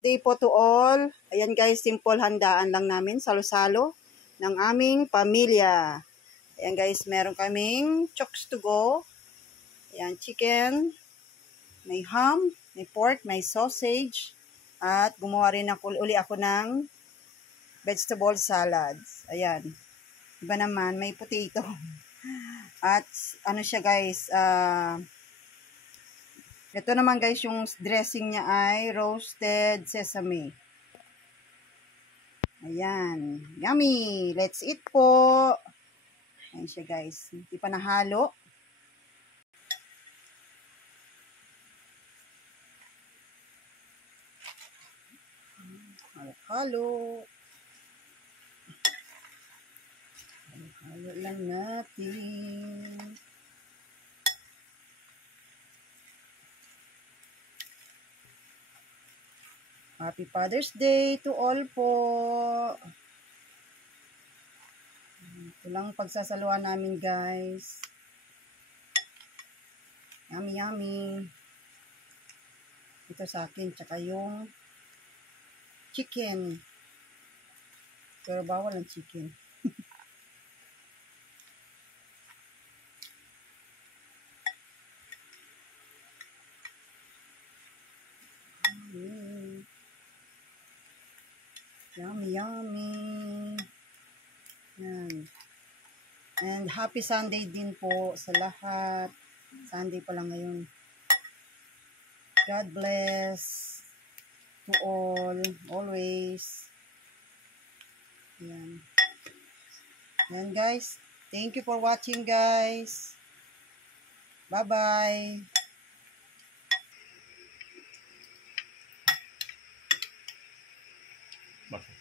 Day po to all. Ayan guys, simple handaan lang namin, salo-salo ng aming pamilya. Ayan guys, meron kaming chokes to go. Ayan, chicken, may ham, may pork, may sausage. At gumawa rin uli ako ng vegetable salads. Ayan. Iba naman, may potato. At ano siya guys, ito naman guys, yung dressing niya ay roasted sesame. Ayan. Yummy! Let's eat po! Ayan siya guys. Hindi pa nahalo. Halo-halo. Halo lang natin. Happy Father's Day to all po. Ito lang pagsasaluhan namin guys. Yummy, yummy. Ito sa akin, tsaka yung chicken. Pero bawal ang chicken. Yummy, yummy. Yan. And happy Sunday din po sa lahat. Sunday pa lang ngayon. God bless to all, always. Yan. Yan guys. Thank you for watching guys. Bye-bye. Bakit?